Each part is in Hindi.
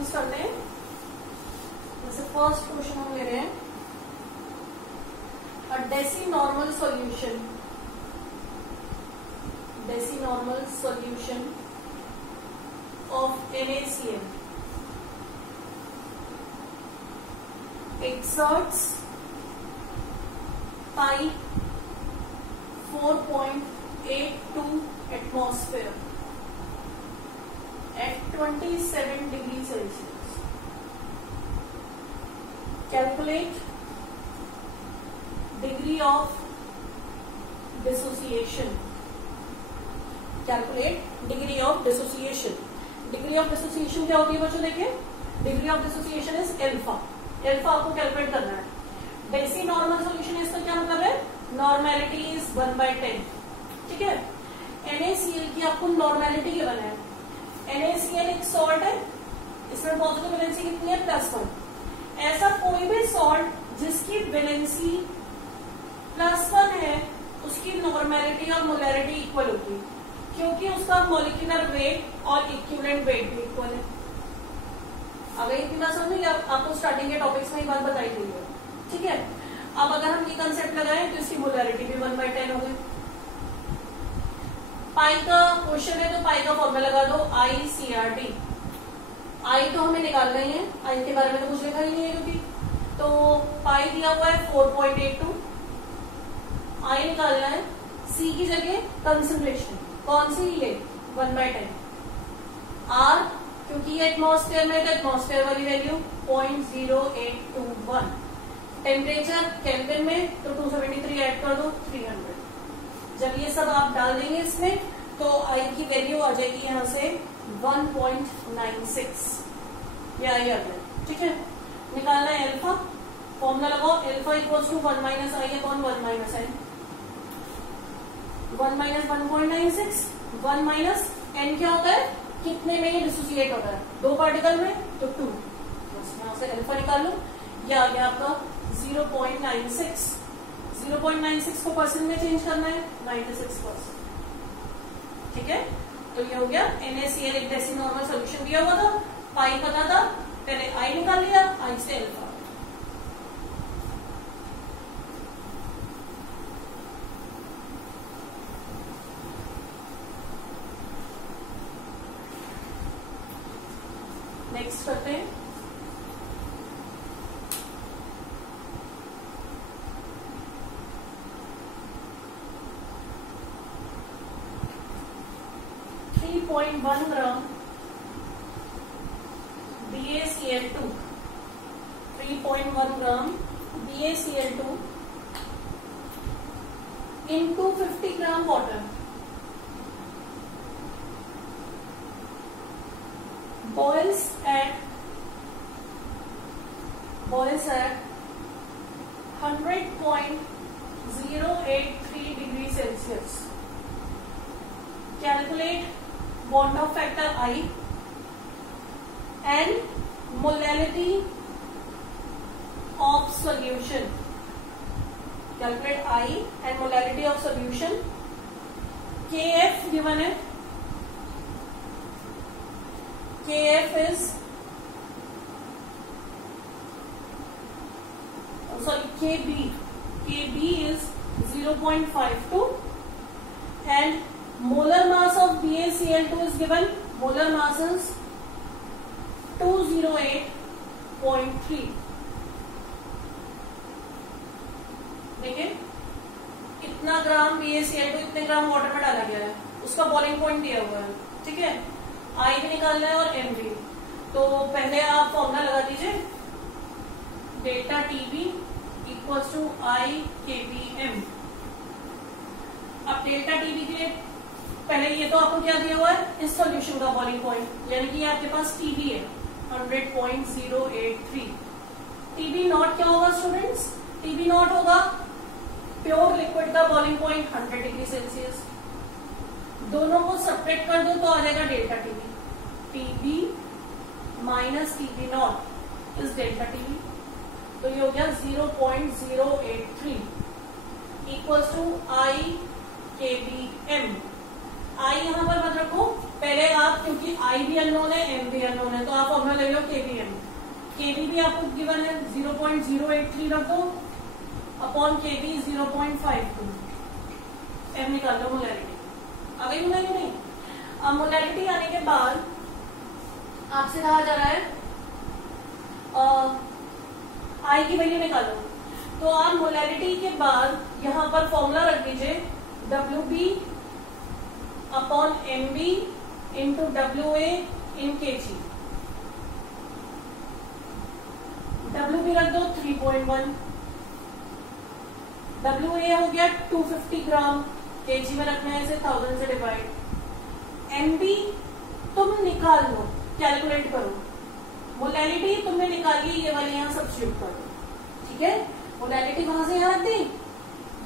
क्वेश्चंस करते हैं। जैसे फर्स्ट क्वेश्चन हम ले रहे हैं, अ डेसिनॉर्मल solution of NaCl exerts pi 4.82 atmosphere at 27 degrees Celsius. Calculate degree of dissociation. Degree of dissociation क्या होती है बच्चों? देखिए, degree of dissociation is alpha. Alpha आपको कैलकुलेट करना है। डेसी नॉर्मल सोल्यूशन इसका क्या मतलब है? Normality is 1/10। ठीक है, NaCl की आपको नॉर्मेलिटी गिवन है। NaCl एक सॉल्ट है, इसमें पॉजिटिव वैलेंसी कितनी है? +1। ऐसा कोई भी सॉल्ट जिसकी वैलेंसी +1 है उसकी नॉर्मेलिटी और मोलैरिटी इक्वल होगी, क्योंकि उसका मॉलिक्यूलर वेट और इक्विवेलेंट वेट भी इक्वल है। अगर इतनी बात समझेंगे, आपको स्टार्टिंग के टॉपिक्स में ये बात बताई गई है। ठीक है, अब अगर हम ये कंसेप्ट लगाएं तो इसकी मोलैरिटी भी 1/10 हो गई। पाई का क्वेश्चन है तो पाई का फॉर्मूला लगा दो, ICRT। आई तो हमें निकालना ही है, आई के बारे में तो कुछ लिखा ही नहीं है क्योंकि, तो पाई दिया हुआ है 4.82, आई निकालना है। सी की जगह कंसंट्रेशन कौन सी ले? 1/10। आर क्योंकि ये एटमॉस्फेयर में, तो एटमॉस्फेयर वाली वैल्यू 0.0821। टेम्परेचर केल्विन में तो 273 ऐड कर दो, 300। जब ये सब आप डाल देंगे इसमें तो आई की वैल्यू आ जाएगी यहां से 1.96। ये आई आ गया। ठीक है, निकालना है एल्फा। फॉर्मूला लगाओ, alpha equals to 1 - i/1 - n। 1 - 1.96, 1 - n क्या होता है? कितने में ये डिसोसिएट होता है? 2 पार्टिकल में, तो 2। बस यहां से अल्फा निकाल लो, ये आ गया आपका 0.96। 0.96 को परसेंट में चेंज करना है, 96%। ठीक है, तो ये हो गया NaCl एक डेसिनॉर्मल सोल्यूशन दिया हुआ था, पाई पता था, पहले आई निकाल लिया, आई से अल्फा। नेक्स्ट करते हैं, .1 ग्राम BaCl2, 3.1 gram BaCl2 into 50 gram water boils at 100.083 degrees Celsius. Calculate bond of factor I and molality of solution. Calculate I and molality of solution. Kf given है, Kf is Kb is 0.52 and molar mass of BaCl2 is given. Molar mass is 208.3. देखिए, इतना ग्राम BaCl2 इतने ग्राम वाटर में डाला गया है, उसका बॉइलिंग पॉइंट दिया हुआ है। ठीक है, आई भी निकालना है और एम भी। तो पहले आप फॉर्मूला लगा दीजिए, delta TB equals to IKBM। अब डेल्टा टीबी के लिए पहले ये तो आपको क्या दिया हुआ है? इस सॉल्यूशन का बॉइलिंग पॉइंट, यानी कि आपके पास टीबी है 100.083। टीबी नॉट क्या होगा स्टूडेंट्स? टीबी नॉट होगा प्योर लिक्विड का बॉइलिंग पॉइंट 100 डिग्री सेल्सियस। दोनों को सब्ट्रैक्ट कर दो तो आ जाएगा delta TB. TB minus TB naught is delta TB, तो ये हो गया 0.083 इक्वल्स टू IKBM। आई यहां पर मत रखो, पहले आप, क्योंकि आई भी अननोन है, एम भी अननोन है, तो आप फॉर्मूला ले लो केबीएम। केबी भी आपको गिवन है 0.083 रख दो अपॉन केबी 0.52। एम निकाल लो मोलैरिटी। आ गई मोलैरिटी? नहीं। अब मोलैरिटी आने के बाद आपसे कहा जा रहा है आई की वैल्यू निकालो। तो आप मोलैरिटी के बाद यहां पर फॉर्मूला रख दीजिए WB upon MB into WA इन kg। WB रख दो 3.1, WA हो गया 250 ग्राम, kg में रखना है इसे 1000 से डिवाइड। MB तुम निकाल लो, कैलकुलेट करो। मोलैरिटी तुमने निकाली, ये वाली यहां सब्स्टिट्यूट कर दो, ठीक है। मोलैरिटी कहां से यहां आती?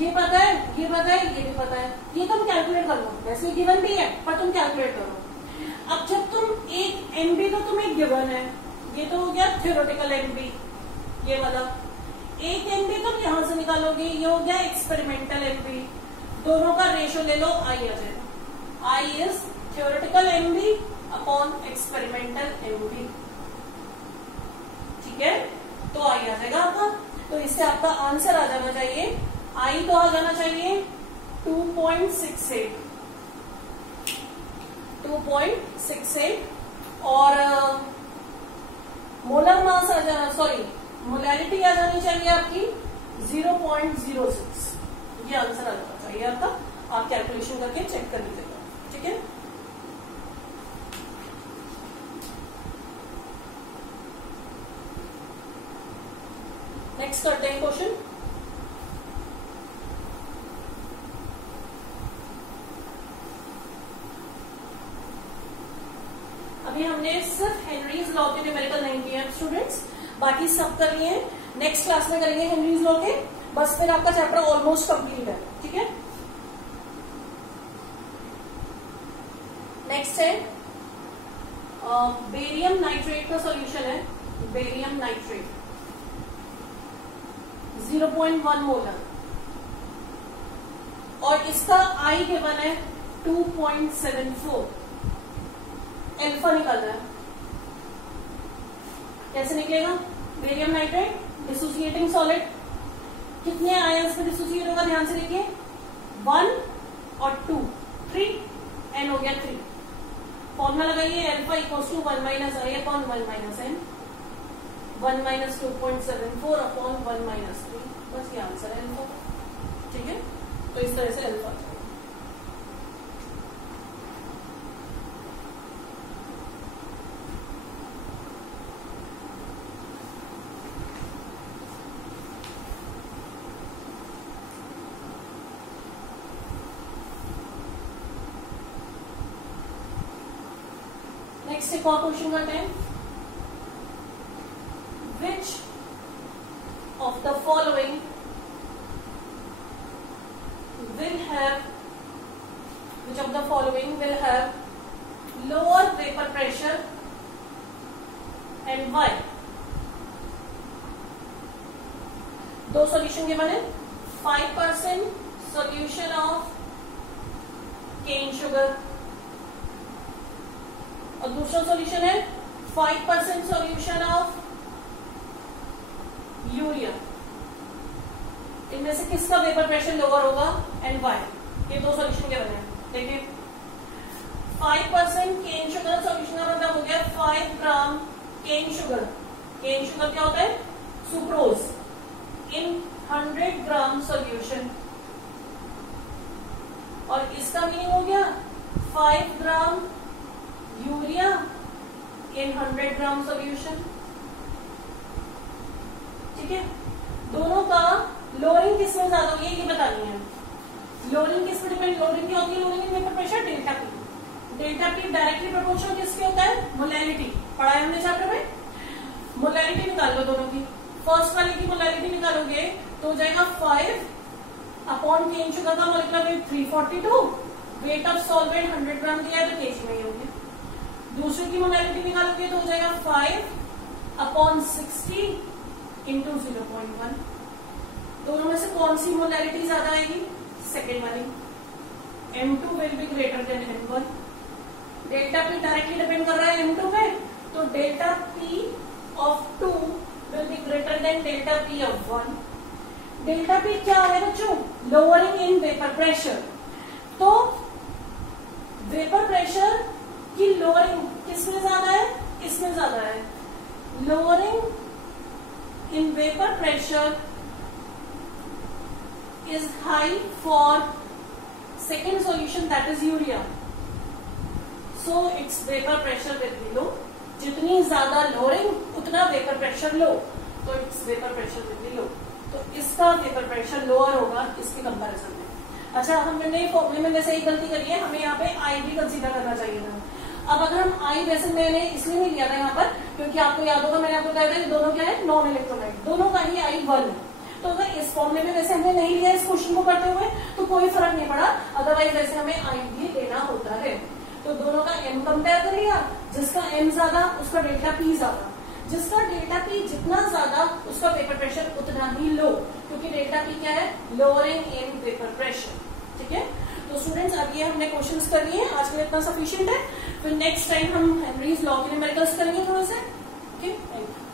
ये पता है, ये पता है, ये भी पता है, ये तुम कैलकुलेट कर लो। वैसे गिवन भी है पर तुम कैलकुलेट करो। अब जब तुम एक एमबी तो तुम्हें गिवन है, ये तो हो गया थ्योरेटिकल एमबी, ये वाला। एक एमबी तुम यहां से निकालोगे, ये हो गया एक्सपेरिमेंटल एमबी। दोनों का रेशो ले लो, आई आ जाएगा। I is theoretical MB upon experimental MB, ठीक है। तो आई आ जाएगा आपका। तो इससे आपका आंसर आ जाना चाहिए, आई तो आ जाना चाहिए 2.68 और मोलर मास आ जाना, सॉरी मोलैरिटी आ जानी चाहिए आपकी 0.06। ये आंसर आ जाना चाहिए आपका। आप कैलकुलेशन करके चेक कर लीजिएगा, ठीक है। नेक्स्ट करते हैं क्वेश्चन। अभी हमने सिर्फ हेनरीज लॉ के न्यूमेरिकल नहीं किए हैं स्टूडेंट्स, बाकी सब कर लिए। नेक्स्ट क्लास में करेंगे हेनरीज लॉ के, बस फिर आपका चैप्टर ऑलमोस्ट कंप्लीट है, ठीक है। नेक्स्ट है बेरियम नाइट्रेट का सॉल्यूशन है, बेरियम नाइट्रेट 0.1 मोलर और इसका आई गिवन है 2.74। एल्फा निकालना है, कैसे निकलेगा? बेरियम नाइट्रेट डिसोसिएटिंग सॉलिड, कितने आयंस में डिसोसिएट होगा ध्यान से देखिए, 1 और 2, 3, एन हो गया 3। फॉर्मूला लगाइए, alpha equals to 1 minus I upon 1 minus N, 1 minus 2.74 upon 1 minus 3, बस ये आंसर है एल्फा, ठीक है। तो इस तरह से एल्फा। नेक्स्ट एक और क्वेश्चन करते हैं। Which of the following will have lower vapor pressure and why? दो सॉल्यूशन के बने, 5% सॉल्यूशन ऑफ केन शुगर और दूसरा सॉल्यूशन है 5% सॉल्यूशन ऑफ यूरिया। इनमें से किसका वेपर प्रेशर लोअर होगा एंड वाई? ये दो सॉल्यूशन के बने हैं, देखिए 5% केन शुगर सॉल्यूशन का मतलब हो गया 5 ग्राम केन शुगर। केन शुगर क्या होता है? सुक्रोज इन 100 ग्राम सॉल्यूशन। और इसका मीनिंग हो गया 5 gram urea in 100 gram solution, ठीक है। दोनों का लोअरिंग किस में ज्यादा होगी ये बतानी है। लोअरिंग किस पर डिपेंड, लोअरिंग क्या होती है? Lowering in vapour pressure delta P. Delta P directly proportional किसके होता है? मोलैरिटी। पढ़ा है हमने चैप्टर में। मोलैरिटी निकाल लो दोनों की। फर्स्ट वाले की मोलैरिटी निकालोगे तो हो जाएगा 5 अपॉन केन शुगर का molecular weight 342, weight of solvent 100 ग्राम दिया है तो केजी में ही होगी। दूसरे की मोलैरिटी निकालोगे तो हो जाएगा 5 अपॉन 60 इंटू 0.1। दोनों में से कौन सी मोलैरिटी ज्यादा आएगी? सेकेंड वाली। M2 will be greater than M1। Delta P directly depend कर रहा है M2 पे, तो delta P of 2 will be greater than delta P of 1. Delta P क्या है बच्चों? Lowering in vapour pressure. तो वेपर प्रेशर की लोअरिंग किसमें ज्यादा है? इसमें ज्यादा है. Lowering in vapour pressure is high for second solution, that is urea. So its vapor pressure will be low. जितनी ज्यादा लोअरिंग उतना वेपर प्रेशर लो, तो it's vapour pressure will be low. तो इसका वेपर प्रेशर लोअर होगा इसके कंपैरिजन में. अच्छा, हमने फॉर्मूले में वैसे ही गलती करी है, हमें यहाँ पे आई भी कंसीडर करना चाहिए था. अब अगर हम आई वैसे मैंने इसलिए नहीं लिया था यहाँ पर क्योंकि आपको याद होगा मैंने आपको बताया था कि दोनों क्या है? Non electrolyte. दोनों का ही आई 1 है. तो अगर इस फॉर्मूले में वैसे हमने नहीं लिया इस क्वेश्चन को करते हुए तो कोई फर्क नहीं पड़ा, अदरवाइज वैसे हमें आई भी लेना होता है. तो दोनों का एम कंपेयर कर लिया, जिसका एम ज्यादा उसका डेल्टा पी ज्यादा, जिसका डेल्टा पी जितना ज्यादा उसका वेपर प्रेशर उतना ही लो, क्योंकि डेल्टा पी क्या है? Lowering in vapour pressure. ठीक है, तो स्टूडेंट्स अब ये हमने क्वेश्चंस कर लिए, आज के लिए इतना सफिशिएंट है. फिर नेक्स्ट टाइम हम हेनरीज लॉ के न्यूमेरिकल्स करेंगे थोड़े से. ठीक है, थैंक यू.